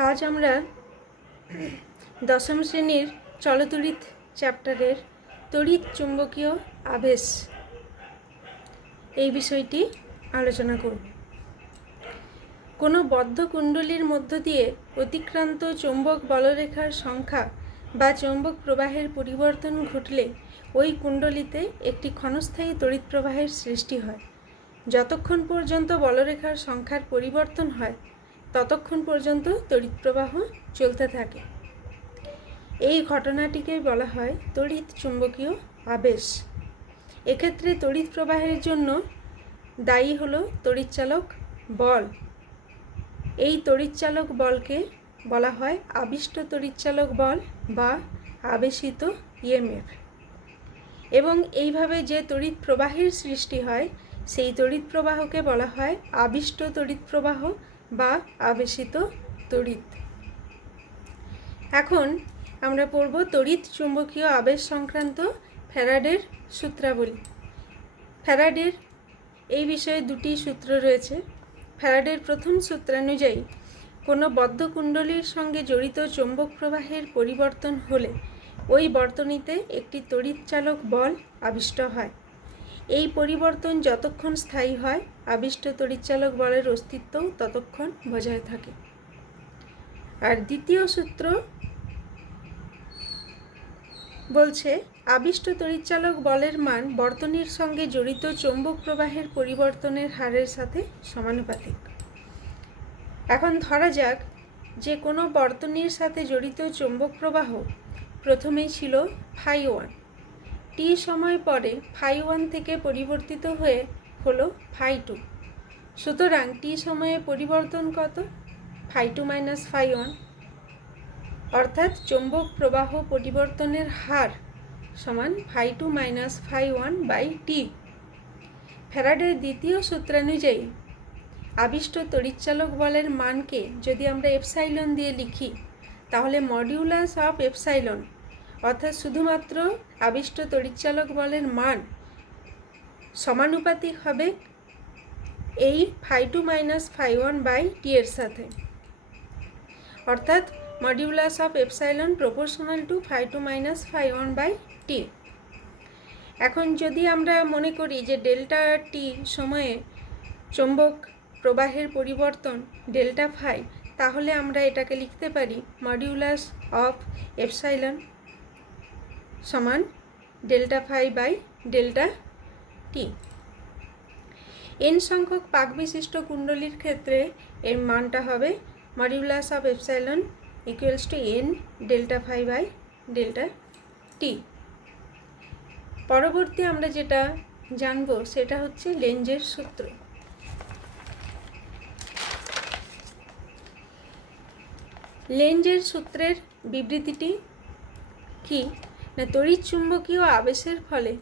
আজ আমরা দশম শ্রেণীর চলতড়িৎ চ্যাপ্টারের তড়িৎ চুম্বকীয় আবেশ এই বিষয়টি আলোচনা করব। কোনো বদ্ধ কুণ্ডলীর মধ্য দিয়ে অতিক্রান্ত চৌম্বক বলরেখার সংখ্যা বা চৌম্বক প্রবাহের পরিবর্তন ঘটলে ওই কুণ্ডলীতে একটি ক্ষণস্থায়ী তড়িৎ প্রবাহের সৃষ্টি হয়। যতক্ষণ পর্যন্ত বলরেখার সংখ্যার পরিবর্তন হয় ততক্ষণ পর্যন্ত তড়িৎ প্রবাহ চলতে থাকে। এই ঘটনাটিকে বলা হয় তড়িৎ চুম্বকীয় আবেশ। এক্ষেত্রে তড়িৎ প্রবাহের জন্য দায়ী হলো তড়িৎচালক বল। এই তড়িৎচালক বলকে বলা হয় আবিষ্ট তড়িৎচালক বল বা আবেশিত ইএমএফ। এবং এইভাবে যে তড়িৎ প্রবাহের সৃষ্টি হয় সেই তড়িৎ প্রবাহকে বলা হয় আবিষ্ট তড়িৎ প্রবাহ বা আবেশিত তড়িৎ। এখন আমরা পড়ব তড়িৎ চুম্বকীয় আবেশ সংক্রান্ত ফ্যারাডের সূত্রাবলী। ফ্যারাডের এই বিষয়ে দুটি সূত্র রয়েছে। ফ্যারাডের প্রথম সূত্রানুযায়ী কোনো বদ্ধ কুণ্ডলীর সঙ্গে জড়িত চৌম্বক প্রবাহের পরিবর্তন হলে ওই বর্তনীতে একটি তড়িৎচালক বল আবিষ্ট হয়। এই পরিবর্তন যতক্ষণ স্থায়ী হয় আবিষ্ট তড়িৎচালক বলের অস্তিত্বও ততক্ষণ বজায় থাকে। আর দ্বিতীয় সূত্র বলছে আবিষ্ট তড়িৎচালক বলের মান বর্তনীর সঙ্গে জড়িত চৌম্বক প্রবাহের পরিবর্তনের হারের সাথে সমানুপাতিক। এখন ধরা যাক যে কোনো বর্তনীর সাথে জড়িত চৌম্বক প্রবাহ প্রথমেই ছিল φ1, টি সময় পরে φ1 থেকে পরিবর্তিত হয়ে হলো φ2। সুতরাং টি সময়ে পরিবর্তন কত? φ2 - φ1, অর্থাৎ চৌম্বক প্রবাহ পরিবর্তনের হার সমান φ2 - φ1/t। ফ্যারাডের দ্বিতীয় সূত্রানুযায়ী আবিষ্ট তড়িৎচালক বলের মানকে যদি আমরা এপসাইলন দিয়ে লিখি তাহলে মডিউলাস অফ এপসাইলন অর্থাৎ শুধুমাত্র আবিষ্ট তড়িৎচালক বলের মান সমানুপাতিক হবে এই φ2 - φ1/t এর সাথে, অর্থাৎ modulus of epsilon proportional to φ2 - φ1/t। এখন যদি আমরা মনে করি যে ডেল্টা টি সময়ে চৌম্বক প্রবাহের পরিবর্তন ডেল্টা ফাই, তাহলে আমরা এটাকে লিখতে পারি মডিউলাস অফ এপসাইলন সমান ডেল্টা ফাই/ডেল্টা টি। এন সংখ্যক পাক বিশিষ্ট কুণ্ডলীর ক্ষেত্রে এর মানটা হবে modulus of epsilon equals to N delta phi delta T. পরবর্তী আমরা যেটা জানব সেটা হচ্ছে লেঞ্জের সূত্র। লেঞ্জের সূত্রের বিবৃতিটি কি না, তড়িৎ চুম্বকীয় আবেশের ফলে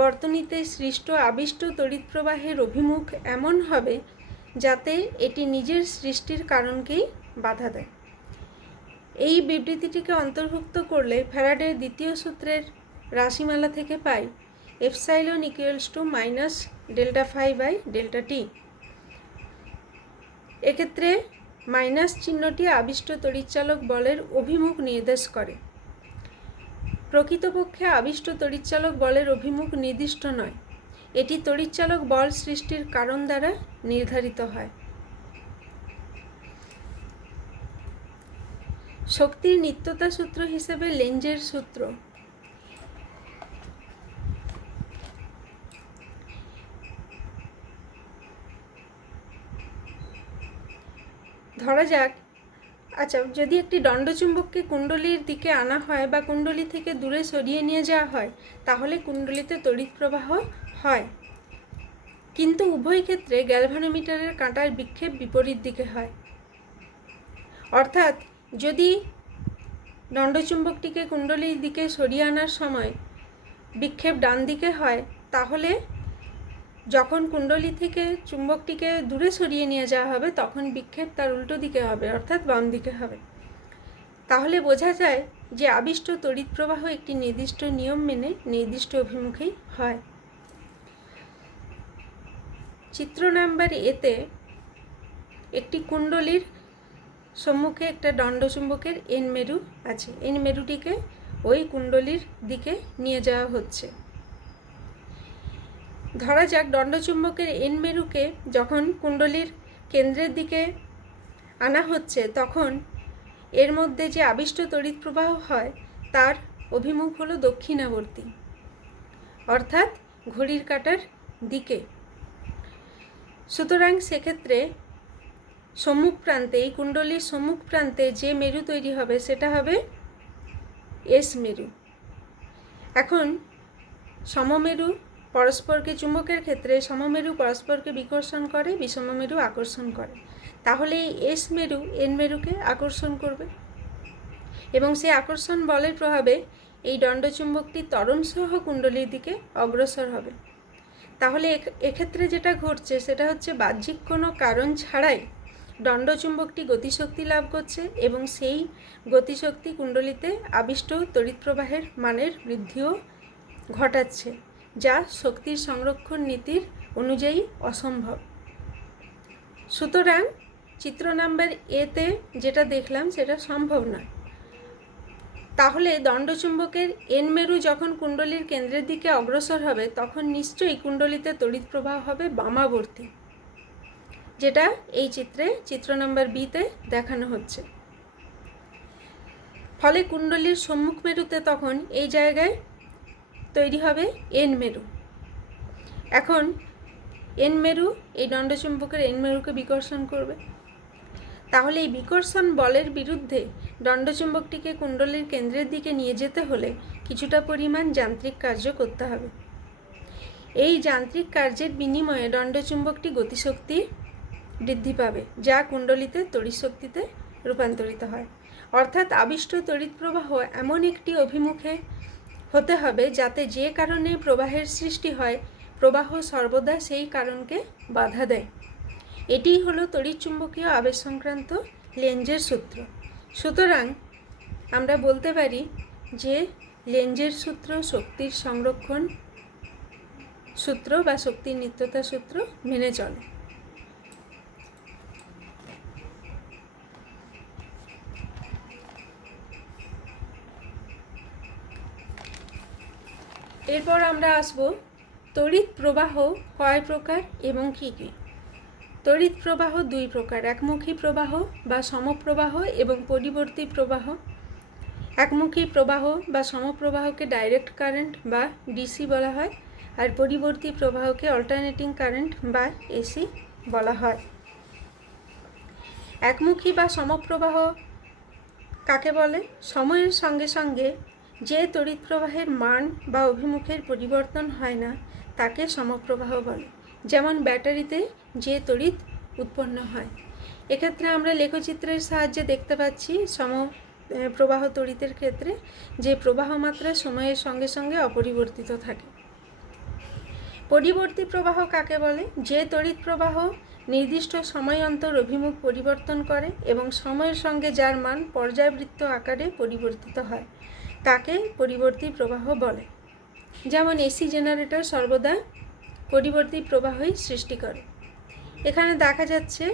বর্তনীতে সৃষ্ট আবিষ্ট তড়িৎ প্রবাহের অভিমুখ এমন হবে যাতে এটি নিজের সৃষ্টির কারণকেই বাধা দেয়। এই বিবৃতিটিকে অন্তর্ভুক্ত করলে ফ্যারাডের দ্বিতীয় সূত্রের রাশিমালা থেকে পাই epsilon equals to minus delta phi delta T. এক্ষেত্রে মাইনাস চিহ্নটি আবিষ্ট তড়িৎচালক বলের অভিমুখ নির্দেশ করে। প্রকৃতপক্ষে আবিষ্ট তড়িৎচালক বলের অভিমুখ নির্দিষ্ট নয়, এটি তড়িৎচালক বল সৃষ্টির কারণ দ্বারা নির্ধারিত হয়। শক্তির নিত্যতা সূত্র হিসেবে লেঞ্জের সূত্র। ধরা যাক যদি একটি দণ্ডচুম্বককে কুণ্ডলীর দিকে আনা হয় বা কুণ্ডলী থেকে দূরে সরিয়ে নিয়ে যাওয়া হয় তাহলে কুণ্ডলীতে তড়িৎ প্রবাহ হয়, কিন্তু উভয় ক্ষেত্রে গ্যালভানোমিটারের কাঁটার বিক্ষেপ বিপরীত দিকে হয়। অর্থাৎ যদি দণ্ডচুম্বকটিকে কুণ্ডলীর দিকে সরিয়ে আনার সময় বিক্ষেপ ডান দিকে হয়, তাহলে যখন কুণ্ডলী থেকে চুম্বকটিকে দূরে সরিয়ে নিয়ে যাওয়া হবে তখন বিক্ষেপ তার উল্টো দিকে হবে, অর্থাৎ বাম দিকে হবে। তাহলে বোঝা যায় যে আবিষ্ট তড়িৎ প্রবাহ একটি নির্দিষ্ট নিয়ম মেনে নির্দিষ্ট অভিমুখেই হয়। চিত্র নাম্বার এতে একটি কুণ্ডলীর সম্মুখে একটা দণ্ডচুম্বকের এন মেরু আছে। এন মেরুটিকে ওই কুণ্ডলীর দিকে নিয়ে যাওয়া হচ্ছে। ধরা যাক দণ্ডচুম্বকের এন মেরুকে যখন কুণ্ডলীর কেন্দ্রের দিকে আনা হচ্ছে, তখন এর মধ্যে যে আবিষ্ট তড়িৎ প্রবাহ হয় তার অভিমুখ হলো দক্ষিণাবর্তী, অর্থাৎ ঘড়ির কাঁটার দিকে। সুতরাং সেক্ষেত্রে সম্মুখ প্রান্তে, এই কুণ্ডলীর সম্মুখ প্রান্তে যে মেরু তৈরি হবে সেটা হবে এস মেরু। এখন সমমেরু পরস্পরকে, চুম্বকের ক্ষেত্রে সমমেরু পরস্পরকে বিকর্ষণ করে, বিষমমেরু আকর্ষণ করে। তাহলে এই এস মেরু এন মেরুকে আকর্ষণ করবে এবং সেই আকর্ষণ বলের প্রভাবে এই দণ্ডচুম্বকটি ত্বরণসহ কুণ্ডলীর দিকে অগ্রসর হবে। তাহলে এক্ষেত্রে যেটা ঘটছে সেটা হচ্ছে বাহ্যিক কোনো কারণ ছাড়াই দণ্ডচুম্বকটি গতিশক্তি লাভ করছে এবং সেই গতিশক্তি কুণ্ডলীতে আবিষ্ট তড়িৎ প্রবাহের মানের বৃদ্ধিও ঘটাচ্ছে, যা শক্তির সংরক্ষণ নীতির অনুযায়ী অসম্ভব। সুতরাং চিত্র নাম্বার এতে যেটা দেখলাম সেটা সম্ভব নয়। তাহলে দণ্ডচুম্বকের এন মেরু যখন কুণ্ডলীর কেন্দ্রের দিকে অগ্রসর হবে তখন নিশ্চয়ই কুণ্ডলীতে তড়িৎ প্রবাহ হবে বামাবর্তী, যেটা এই চিত্র নাম্বার বিতে দেখানো হচ্ছে। ফলে কুণ্ডলীর সম্মুখ মেরুতে তখন এই জায়গায় তৈরি হবে এন মেরু। এখন এন মেরু এই দণ্ডচুম্বকের এন মেরুকে বিকর্ষণ করবে। তাহলে এই বিকর্ষণ বলের বিরুদ্ধে দণ্ডচুম্বকটিকে কুণ্ডলীর কেন্দ্রের দিকে নিয়ে যেতে হলে কিছুটা পরিমাণ যান্ত্রিক কার্য করতে হবে। এই যান্ত্রিক কার্যের বিনিময়ে দণ্ডচুম্বকটি গতিশক্তি বৃদ্ধি পাবে, যা কুণ্ডলীতে তড়িৎ শক্তিতে রূপান্তরিত হয়। অর্থাৎ আবিষ্ট তড়িৎ প্রবাহ এমন একটি অভিমুখে হতে হবে যাতে যে কারণে প্রবাহের সৃষ্টি হয় প্রবাহ সর্বদা সেই কারণকে বাধা দেয়। এটিই হলো তড়িৎচুম্বকীয় আবেশ সংক্রান্ত লেঞ্জের সূত্র। সুতরাং আমরা বলতে পারি যে লেঞ্জের সূত্র শক্তির সংরক্ষণ সূত্র বা শক্তির নিত্যতা সূত্র মেনে চলে। এরপর আমরা আসব তড়িৎ প্রবাহ কয় প্রকার এবং কী কী। তড়িৎ প্রবাহ দুই প্রকার, একমুখী প্রবাহ বা সমপ্রবাহ এবং পরিবর্তী প্রবাহ। একমুখী প্রবাহ বা সমপ্রবাহকে ডাইরেক্ট কারেন্ট বা ডিসি বলা হয়, আর পরিবর্তী প্রবাহকে অল্টারনেটিং কারেন্ট বা এসি বলা হয়। একমুখী বা সমপ্রবাহ কাকে বলে? সময়ের সঙ্গে সঙ্গে যে তড়িৎ প্রবাহের মান বা অভিমুখের পরিবর্তন হয় না তাকে সমপ্রবাহ বলে। যেমন ব্যাটারিতে যে তড়িৎ উৎপন্ন হয়। এক্ষেত্রে আমরা লেখচিত্রের সাহায্যে দেখতে পাচ্ছি সমপ্রবাহ তড়িতের ক্ষেত্রে যে প্রবাহ মাত্রা সময়ের সঙ্গে সঙ্গে অপরিবর্তিত থাকে। পরিবর্তী প্রবাহ কাকে বলে? যে তড়িৎ প্রবাহ নির্দিষ্ট সময় অন্তর অভিমুখ পরিবর্তন করে এবং সময়ের সঙ্গে যার মান পর্যায়বৃত্ত আকারে পরিবর্তিত হয় তাকে পরিবর্তী প্রবাহ বলে। যেমন এসি জেনারেটর সর্বদা পরিবর্তী প্রবাহই সৃষ্টি করে। এখানে দেখা যাচ্ছে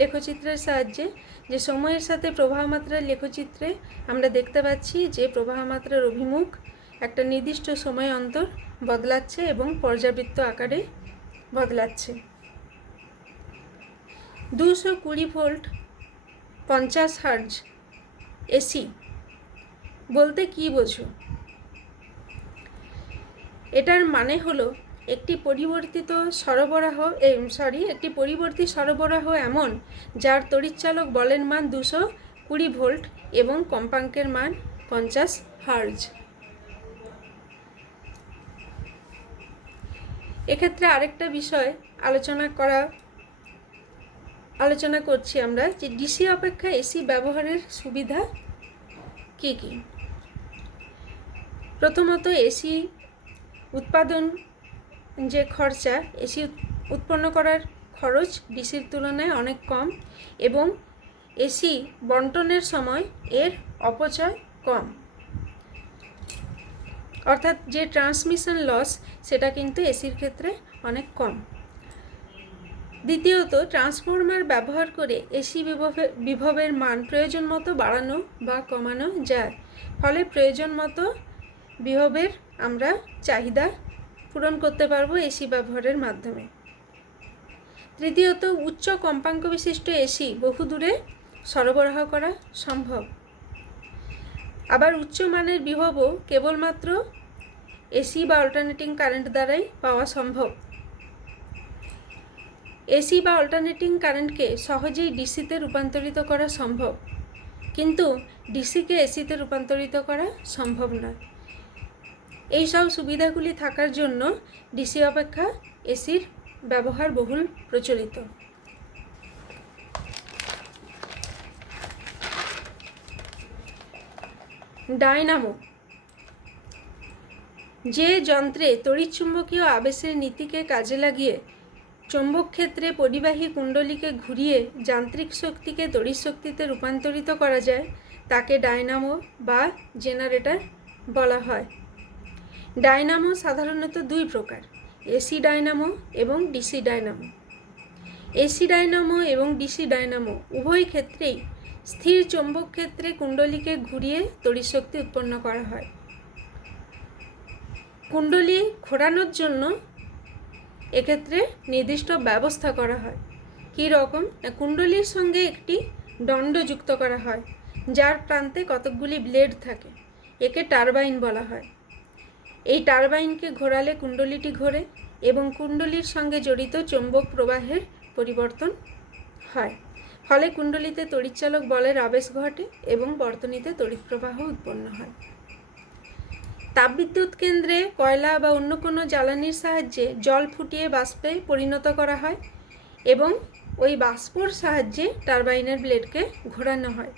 লেখচিত্রের সাহায্যে যে সময়ের সাথে প্রবাহ মাত্রার লেখচিত্রে আমরা দেখতে পাচ্ছি যে প্রবাহ মাত্রার অভিমুখ একটা নির্দিষ্ট সময় অন্তর বদলাচ্ছে এবং পর্যাবৃত্ত আকারে বদলাচ্ছে। 220 ভোল্ট 50 হার্জ এসি বলতে কি বোঝো? এটার মানে হলো একটি পরিবর্তী সরবরাহ এমন যার তড়িৎচালক বলের মান 220 ভোল্ট এবং কম্পাঙ্কের মান 50 হার্জ। এক্ষেত্রে আরেকটা বিষয় আলোচনা করছি আমরা যে ডিসি অপেক্ষা এসি ব্যবহারের সুবিধা কী কী। প্রথমত এসি উৎপাদন যে খরচা, এসি উৎপন্ন করার খরচ ডিসির তুলনায় অনেক কম এবং এসি বন্টনের সময় এর অপচয় কম, অর্থাৎ যে ট্রান্সমিশন লস সেটা কিন্তু এসির ক্ষেত্রে অনেক কম। দ্বিতীয়ত, ট্রান্সফর্মার ব্যবহার করে এসি বিভবের মান প্রয়োজন মতো বাড়ানো বা কমানো যায়, ফলে প্রয়োজন মতো বিভবের আমরা চাহিদা পূরণ করতে পারবো এসি ব্যবহারের মাধ্যমে। তৃতীয়ত, উচ্চ কম্পাঙ্ক বিশিষ্ট এসি বহু দূরে সরবরাহ করা সম্ভব। আবার উচ্চমানের বিভবও কেবলমাত্র এসি বা অল্টারনেটিং কারেন্ট দ্বারাই পাওয়া সম্ভব। এসি বা অল্টারনেটিং কারেন্টকে সহজেই ডিসিতে রূপান্তরিত করা সম্ভব, কিন্তু ডিসিকে এসিতে রূপান্তরিত করা সম্ভব না। এই সব সুবিধাগুলি থাকার জন্য ডিসি অপেক্ষা এসির ব্যবহার বহুল প্রচলিত। ডায়নামো, যে যন্ত্রে তড়িৎচুম্বকীয় আবেশের নীতিকে কাজে লাগিয়ে চৌম্বক ক্ষেত্রে পরিবাহী কুণ্ডলীকে ঘুরিয়ে যান্ত্রিক শক্তিকে তড়িৎ শক্তিতে রূপান্তরিত করা যায় তাকে ডায়নামো বা জেনারেটর বলা হয়। ডায়নামো সাধারণত দুই প্রকার, এসি ডায়নামো এবং ডিসি ডায়নামো। এসি ডায়নামো এবং ডিসি ডায়নামো উভয় ক্ষেত্রেই স্থির চৌম্বক ক্ষেত্রে কুণ্ডলীকে ঘুরিয়ে তড়িৎ শক্তি উৎপন্ন করা হয়। কুণ্ডলী ঘোরানোর জন্য এক্ষেত্রে নির্দিষ্ট ব্যবস্থা করা হয়। কী রকম? কুণ্ডলীর সঙ্গে একটি দণ্ড যুক্ত করা হয়, যার প্রান্তে কতকগুলি ব্লেড থাকে। একে টারবাইন বলা হয়। এই টারবাইনকে ঘোরালে কুণ্ডলীটি ঘোরে এবং কুণ্ডলীর সঙ্গে জড়িত চৌম্বক প্রবাহের পরিবর্তন হয়, ফলে কুণ্ডলীতে তড়িৎচালক বলের আবেশ ঘটে এবং বর্তনীতে তড়িৎ প্রবাহ উৎপন্ন হয়। তাপবিদ্যুৎ কেন্দ্রে কয়লা বা অন্য কোনো জ্বালানির সাহায্যে জল ফুটিয়ে বাষ্পে পরিণত করা হয় এবং ওই বাষ্পর সাহায্যে টারবাইনের ব্লেডকে ঘোরানো হয়,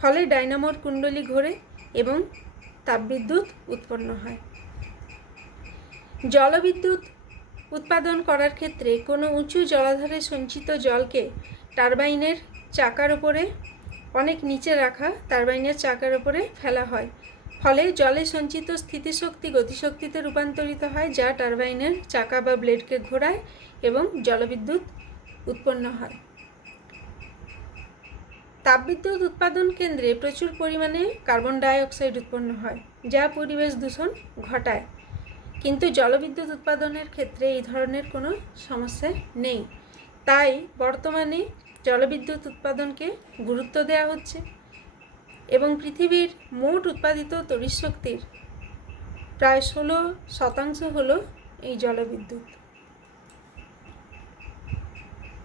ফলে ডায়নামোর কুণ্ডলী ঘোরে এবং তাপবিদ্যুৎ উৎপন্ন হয়। জলবিদ্যুৎ উৎপাদন করার ক্ষেত্রে কোনো উঁচু জলাধারে সঞ্চিত জলকে টারবাইনের চাকার ওপরে অনেক নিচে রাখা টারবাইনের চাকার ওপরে ফেলা হয়, ফলে জলে সঞ্চিত স্থিতিশক্তি গতিশক্তিতে রূপান্তরিত হয়, যা টারবাইনের চাকা বা ব্লেডকে ঘোরায় এবং জলবিদ্যুৎ উৎপন্ন হয়। তাপবিদ্যুৎ উৎপাদন কেন্দ্রে প্রচুর পরিমাণে কার্বন ডাই অক্সাইড উৎপন্ন হয়, যা পরিবেশ দূষণ ঘটায়, কিন্তু জলবিদ্যুৎ উৎপাদনের ক্ষেত্রে এই ধরনের কোনো সমস্যা নেই। তাই বর্তমানে জলবিদ্যুৎ উৎপাদনকে গুরুত্ব দেওয়া হচ্ছে এবং পৃথিবীর মোট উৎপাদিত তড়িৎ শক্তির প্রায় 16% হলো এই জলবিদ্যুৎ।